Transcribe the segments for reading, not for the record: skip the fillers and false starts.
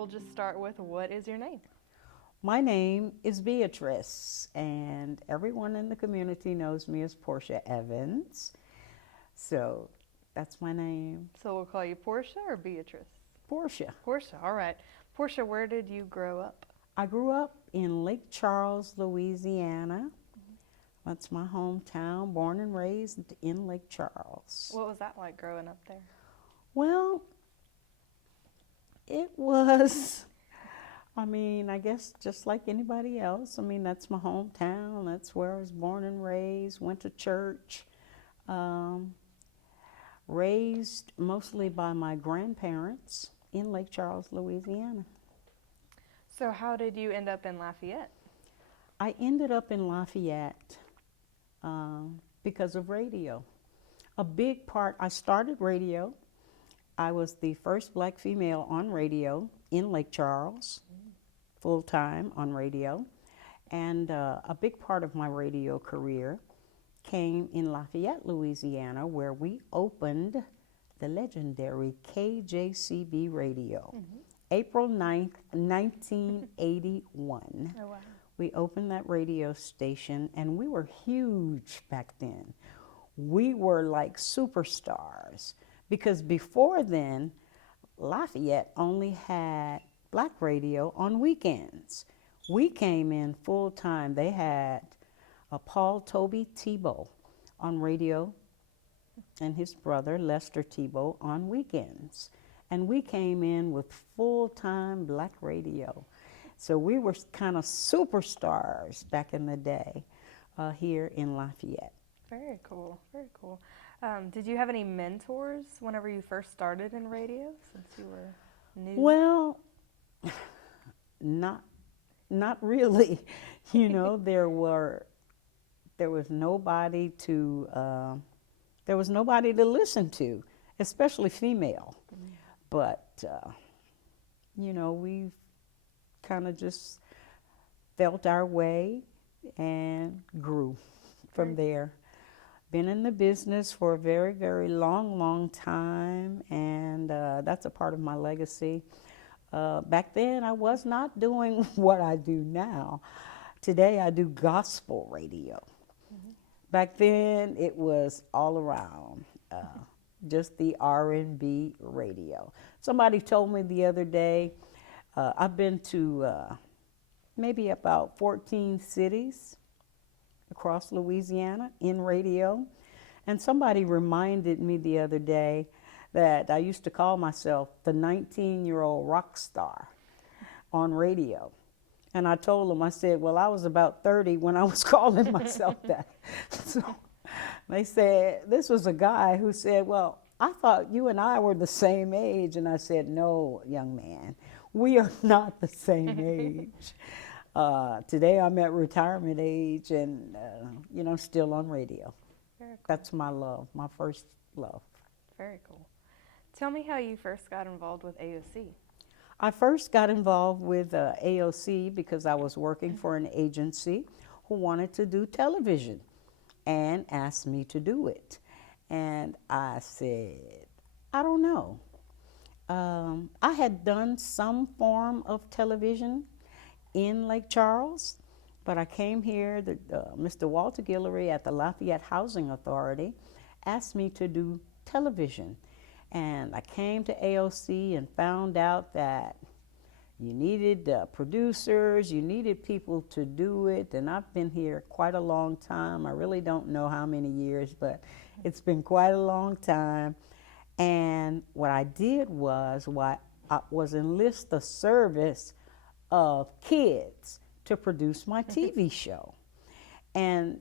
we'll just start with, what is your name? My name is Beatrice, and everyone in the community knows me as Porsha Evans. So that's my name. So we'll call you Porsha or Beatrice? Porsha. Porsha, all right. Porsha, where did you grow up? I grew up in Lake Charles, Louisiana. That's my hometown, born and raised in Lake Charles. What was that like growing up there? Well, it was, I guess just like anybody else. That's my hometown. That's where I was born and raised, went to church. Raised mostly by my grandparents in Lake Charles, Louisiana. So how did you end up in Lafayette? I ended up in Lafayette because of radio. A big part, I started radio. I was the first black female on radio in Lake Charles, full-time on radio. And a big part of my radio career came in Lafayette, Louisiana, where we opened the legendary KJCB radio. April 9th, 1981. Oh, wow. We opened that radio station, and we were huge back then. We were like superstars, because before then, Lafayette only had black radio on weekends. We came in full time. They had Paul Toby Tebow on radio and his brother Lester Tebow on weekends. And we came in with full-time black radio. So we were kind of superstars back in the day here in Lafayette. Very cool, very cool. Did you have any mentors whenever you first started in radio, since you were new? Well, not really. There was nobody to listen to, especially female. But we kind of just felt our way and grew from there. Been in the business for a very, very long time, and that's a part of my legacy. Back then, I was not doing what I do now. Today, I do gospel radio. Back then, it was all around, just the R&B radio. Somebody told me the other day, I've been to maybe about 14 cities across Louisiana in radio. And somebody reminded me the other day that I used to call myself the 19-year-old rock star on radio. And I told them, I said, well, I was about 30 when I was calling myself that. So they said, this was a guy who said, well, I thought you and I were the same age. And I said, no, young man, we are not the same age. Today I'm at retirement age and, still on radio. Very cool. That's my love, my first love. Very cool. Tell me how you first got involved with AOC. I first got involved with AOC because I was working for an agency who wanted to do television and asked me to do it. And I said, I don't know. I had done some form of television in Lake Charles, but I came here, Mr. Walter Guillory at the Lafayette Housing Authority asked me to do television. And I came to AOC and found out that you needed producers, you needed people to do it, and I've been here quite a long time. I really don't know how many years, but it's been quite a long time. And what I did was enlist the service of kids to produce my TV show. And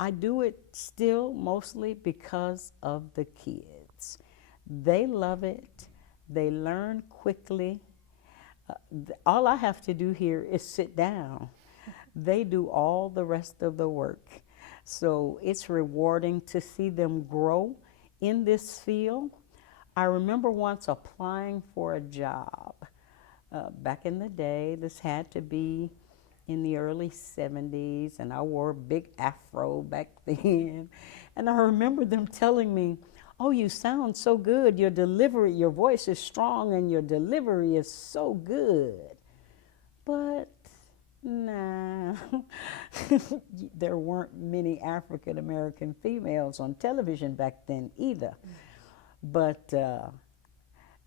I do it still mostly because of the kids. They love it. They learn quickly. All I have to do here is sit down. They do all the rest of the work. So it's rewarding to see them grow in this field. I remember once applying for a job. Back in the day, this had to be in the early 70s, and I wore a big afro back then. And I remember them telling me, oh, you sound so good. Your delivery, your voice is strong and your delivery is so good. But nah, there weren't many African American females on television back then either. But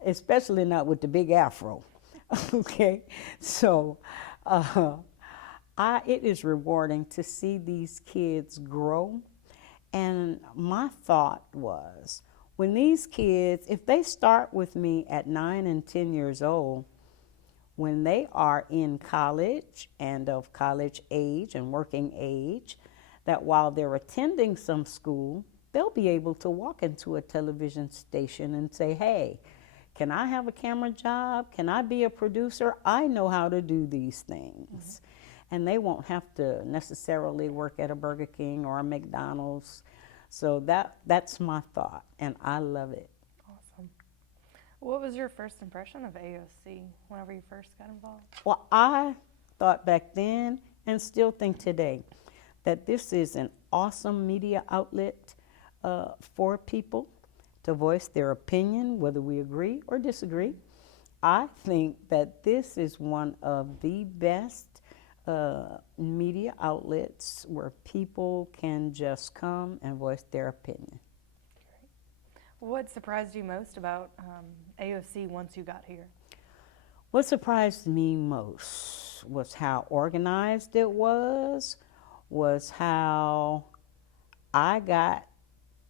especially not with the big afro. Okay, so it is rewarding to see these kids grow. And my thought was, when these kids, if they start with me at 9 and 10 years old, when they are in college and of college age and working age, that while they're attending some school, they'll be able to walk into a television station and say, hey, can I have a camera job? Can I be a producer? I know how to do these things. And they won't have to necessarily work at a Burger King or a McDonald's. So that's my thought, and I love it. Awesome. What was your first impression of AOC whenever you first got involved? Well, I thought back then, and still think today, that this is an awesome media outlet for people to voice their opinion, whether we agree or disagree. I think that this is one of the best media outlets where people can just come and voice their opinion. Great. What surprised you most about AOC once you got here? What surprised me most was how organized it was how I got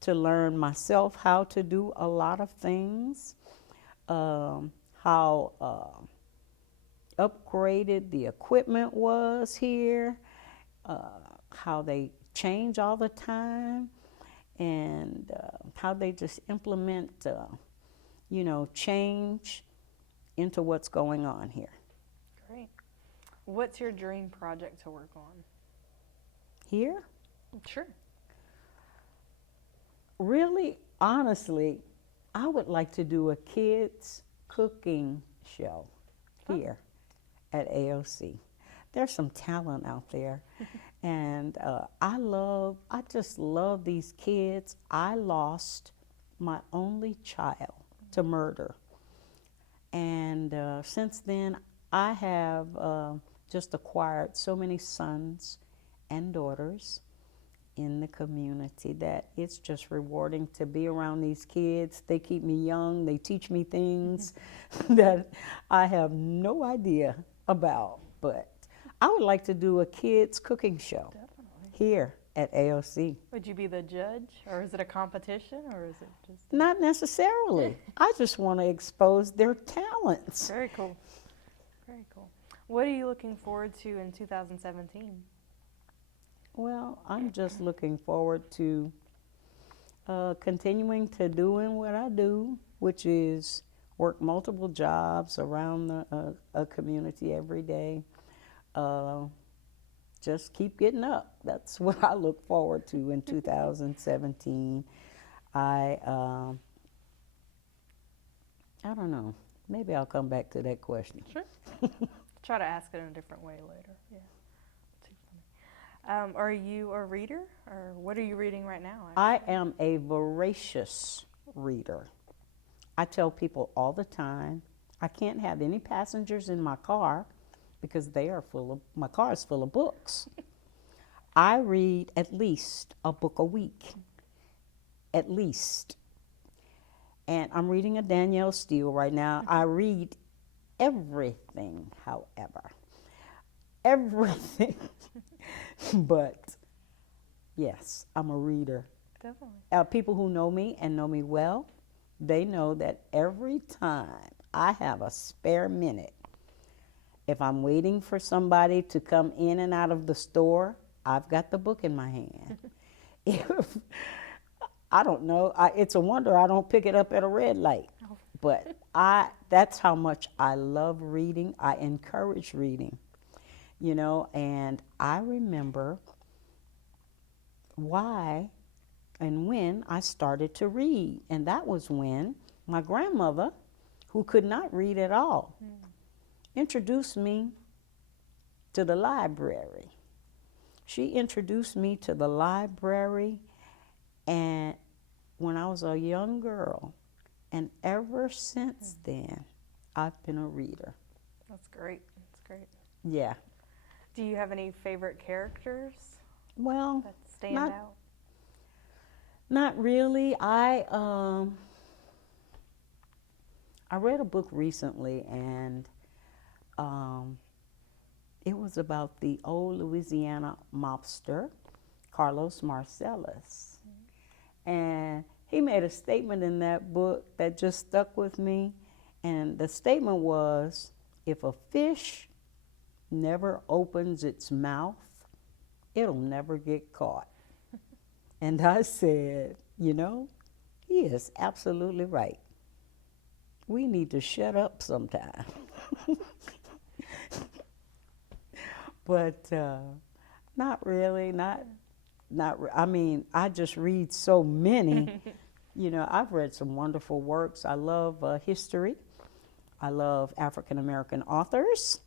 to learn myself how to do a lot of things, how upgraded the equipment was here, how they change all the time, and how they just implement, change into what's going on here. Great. What's your dream project to work on? Here? Sure. Really, honestly, I would like to do a kids cooking show here at AOC. There's some talent out there, and I just love these kids. I lost my only child to murder, and since then I have just acquired so many sons and daughters in the community that it's just rewarding to be around these kids. They keep me young. They teach me things that I have no idea about. But I would like to do a kids cooking show. Definitely. Here at AOC. Would you be the judge, or is it a competition, or is it just? Not necessarily. I just want to expose their talents. Very cool. Very cool. What are you looking forward to in 2017? Well, I'm just looking forward to continuing to doing what I do, which is work multiple jobs around a community every day. Just keep getting up. That's what I look forward to in 2017. I don't know. Maybe I'll come back to that question. Sure. Try to ask it in a different way later. Yeah. Too funny. Are you a reader, or what are you reading right now? I am a voracious reader. I tell people all the time, I can't have any passengers in my car because my car is full of books. I read at least a book a week, at least. And I'm reading a Danielle Steele right now. I read everything, however. Everything. But yes, I'm a reader. Definitely. People who know me and know me well, they know that every time I have a spare minute, if I'm waiting for somebody to come in and out of the store, I've got the book in my hand. I don't know. It's a wonder I don't pick it up at a red light. Oh. But that's how much I love reading. I encourage reading, and I remember why and when I started to read. And that was when my grandmother, who could not read at all, introduced me to the library. She introduced me to the library, and when I was a young girl, and ever since then, I've been a reader. That's great. That's great. Yeah. Do you have any favorite characters Well, that stand not out? not really. I read a book recently, and it was about the old Louisiana mobster, Carlos Marcellus. And he made a statement in that book that just stuck with me. And the statement was, if a fish never opens its mouth, it'll never get caught. And I said, you know, he is absolutely right. We need to shut up sometime. But not really, I mean, I just read so many. You know, I've read some wonderful works. I love history. I love African American authors.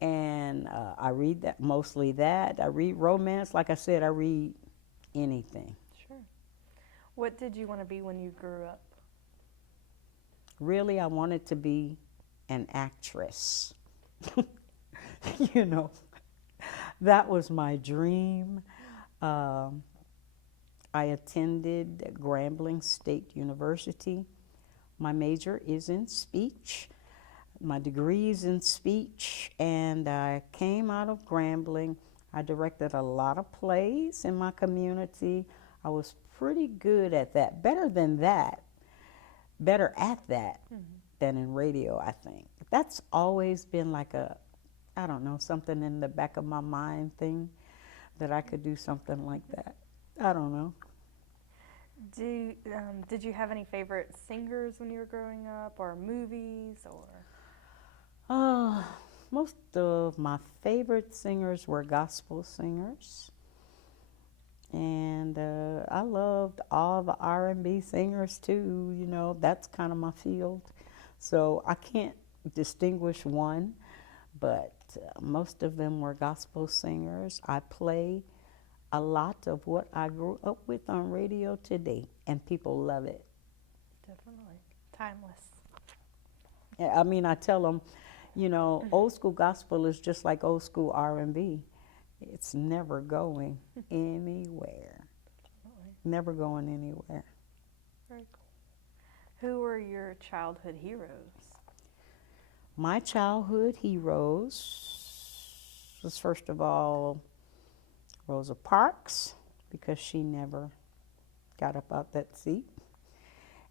And I read that, mostly that. I read romance. Like I said, I read anything. Sure. What did you want to be when you grew up? Really, I wanted to be an actress. You know, that was my dream. I attended Grambling State University. My major is in speech. My degree is in speech, and I came out of Grambling. I directed a lot of plays in my community. I was pretty good at that, better at that than in radio, I think. That's always been like I don't know, something in the back of my mind thing, that I could do something like that. I don't know. Did you have any favorite singers when you were growing up, or movies, or? Most of my favorite singers were gospel singers. And I loved all the R&B singers too. You know, that's kind of my field. So I can't distinguish one, but most of them were gospel singers. I play a lot of what I grew up with on radio today, and people love it. Definitely. Timeless. I mean, I tell them, you know, old school gospel is just like old school R&B. It's never going anywhere. Never going anywhere. Very cool. Who were your childhood heroes? My childhood heroes was, first of all, Rosa Parks, because she never got up out that seat,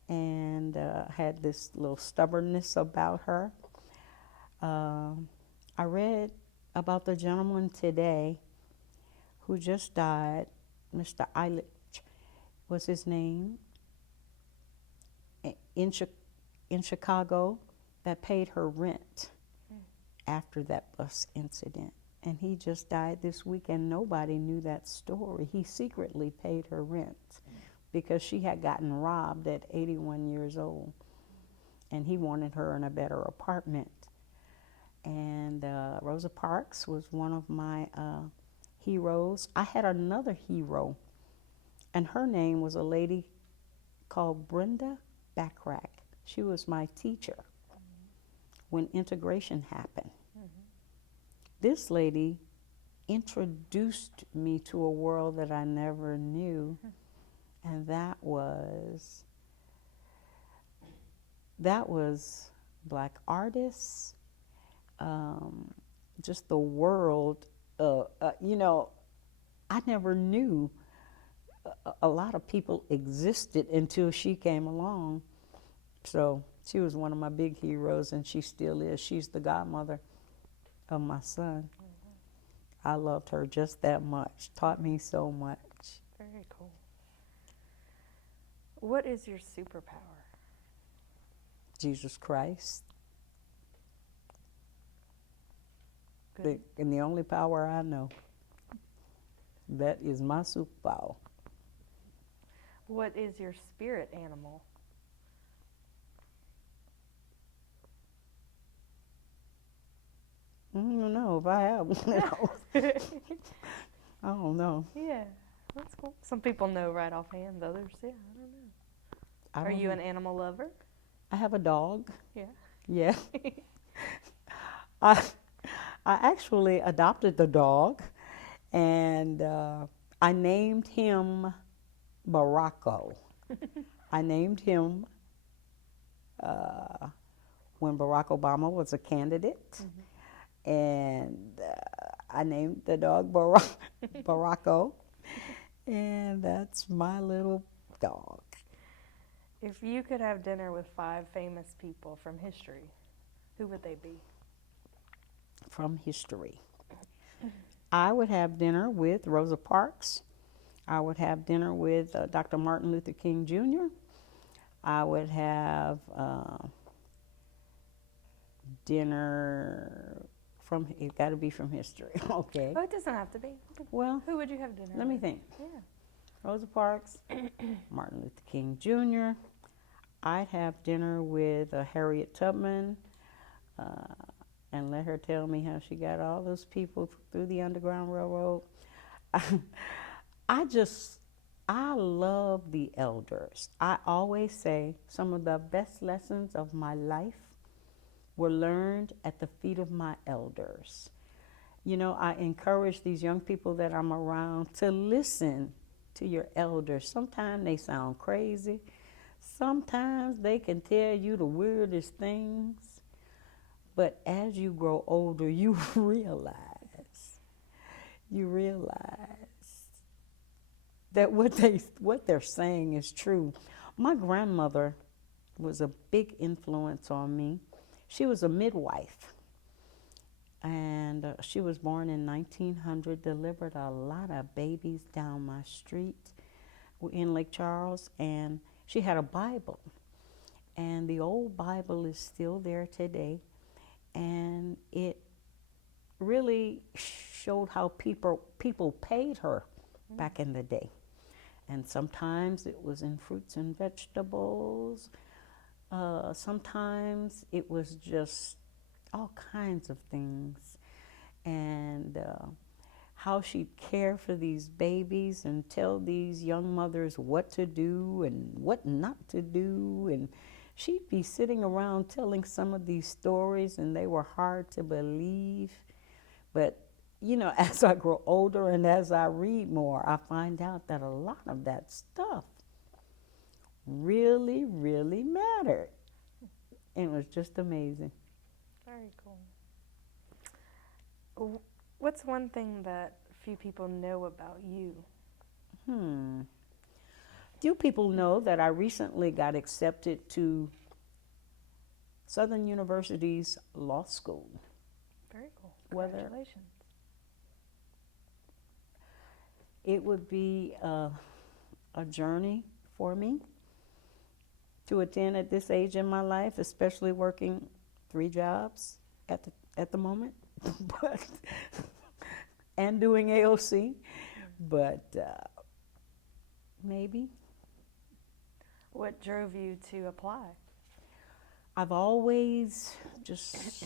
and had this little stubbornness about her. I read about the gentleman today who just died, Mr. Eilich was his name, in Chicago, that paid her rent after that bus incident. And he just died this week, and nobody knew that story. He secretly paid her rent because she had gotten robbed at 81 years old, and he wanted her in a better apartment. And Rosa Parks was one of my heroes. I had another hero, and her name was a lady called Brenda Backrack. She was my teacher when integration happened. This lady introduced me to a world that I never knew, and that was Black artists, just the world. You know, I never knew a lot of people existed until she came along. So she was one of my big heroes, and she still is. She's the godmother of my son. I loved her just that much. Taught me so much. Very cool. What is your superpower? Jesus Christ. Good. And the only power I know. That is my superpower. What is your spirit animal? I don't know if I have one. I don't know. Yeah, that's cool. Some people know right offhand, others, yeah, I don't know. I Are don't you know. an animal lover? I have a dog. Yeah. Yeah. I I actually adopted the dog, and I named him Baracko. I named him uh, when Barack Obama was a candidate, and I named the dog Baracko, and that's my little dog. If you could have dinner with 5 famous people from history, who would they be? From history, I would have dinner with Rosa Parks. I would have dinner with Dr. Martin Luther King Jr. I would have dinner from, it got to be from history. Okay. Oh, it doesn't have to be. Well, Who would you have dinner let with? me think. Yeah. Rosa Parks, Martin Luther King Jr. I'd have dinner with Harriet Tubman uh, and let her tell me how she got all those people through the Underground Railroad. I love the elders. I always say some of the best lessons of my life were learned at the feet of my elders. You know, I encourage these young people that I'm around to listen to your elders. Sometimes they sound crazy. Sometimes they can tell you the weirdest things. But as you grow older, you realize that what they're saying is true. My grandmother was a big influence on me. She was a midwife, and she was born in 1900, delivered a lot of babies down my street in Lake Charles, and she had a Bible, and the old Bible is still there today, and it really showed how people paid her back in the day. And sometimes it was in fruits and vegetables. Sometimes it was just all kinds of things. And how she'd care for these babies and tell these young mothers what to do and what not to do. And she'd be sitting around telling some of these stories, and they were hard to believe. But you know, as I grow older and as I read more, I find out that a lot of that stuff really, really mattered. And it was just amazing. Very cool. What's one thing that few people know about you? Few people know that I recently got accepted to Southern University's law school. Very cool. Whether Congratulations. it would be a journey for me to attend at this age in my life, especially working 3 jobs at the moment, but and doing AOC, but maybe. What drove you to apply? I've always just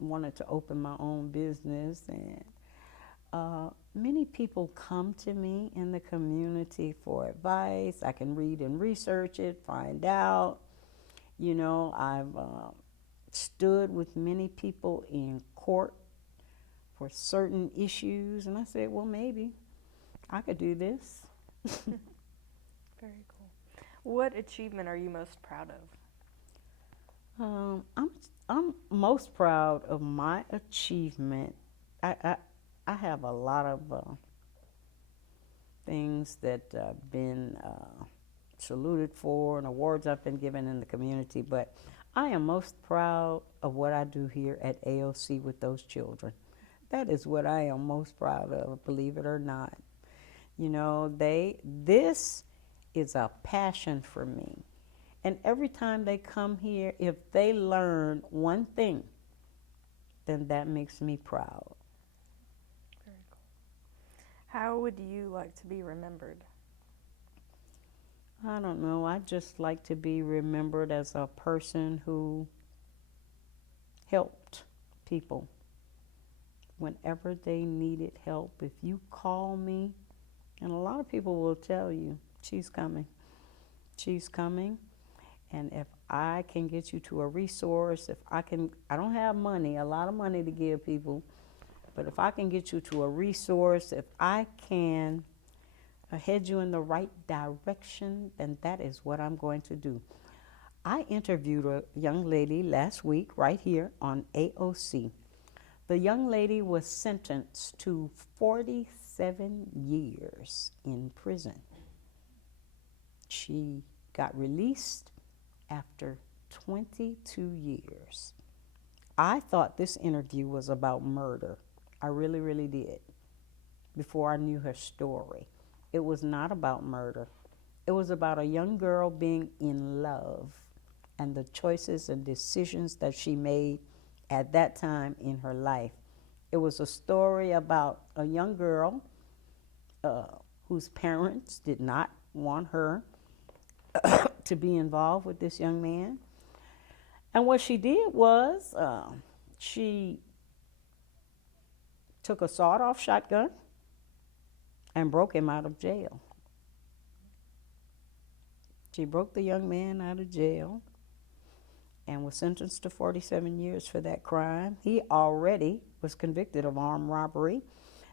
wanted to open my own business, and many people come to me in the community for advice. I can read and research it, find out. You know, I've stood with many people in court for certain issues, and I said, well, maybe I could do this. Very cool. What achievement are you most proud of? I'm most proud of my achievement. I have a lot of things that I've been saluted for and awards I've been given in the community, but I am most proud of what I do here at AOC with those children. That is what I am most proud of, believe it or not. You know, this is a passion for me. And every time they come here, if they learn one thing, then that makes me proud. Very cool. How would you like to be remembered? I don't know. I just like to be remembered as a person who helped people whenever they needed help. If you call me, and a lot of people will tell you, she's coming. She's coming. And if I can get you to a resource, I don't have money, a lot of money to give people, but if I can get you to a resource, if I can head you in the right direction, then that is what I'm going to do. I interviewed a young lady last week right here on AOC. The young lady was sentenced to 47 years in prison. She got released after 22 years. I thought this interview was about murder. I really, really did, before I knew her story. It was not about murder. It was about a young girl being in love and the choices and decisions that she made at that time in her life. It was a story about a young girl whose parents did not want her to be involved with this young man. And what she did was she took a sawed-off shotgun and broke him out of jail. She broke the young man out of jail and was sentenced to 47 years for that crime. He already was convicted of armed robbery.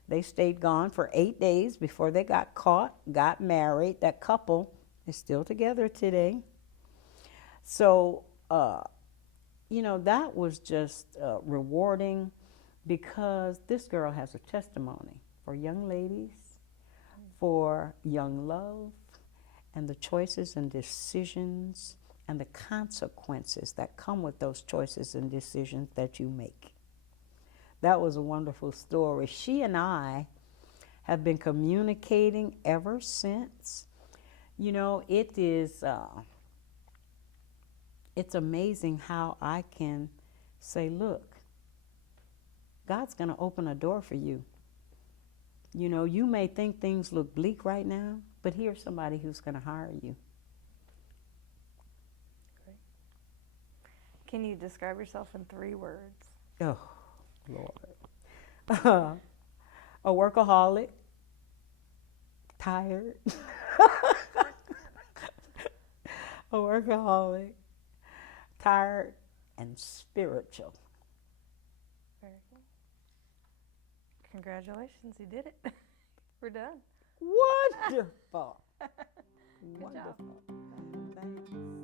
They stayed gone for 8 days before they got caught, got married. That couple is still together today. So, that was just rewarding, because this girl has a testimony for young ladies, for young love, and the choices and decisions and the consequences that come with those choices and decisions that you make. That was a wonderful story. She and I have been communicating ever since. It is, it's amazing how I can say, look, God's going to open a door for you. You may think things look bleak right now, but here's somebody who's going to hire you. Great. Can you describe yourself in 3 words? Oh, Lord. A workaholic, tired. A workaholic, tired, and spiritual. Very cool. Congratulations, you did it. We're done. Wonderful. Good Wonderful. job. Thanks.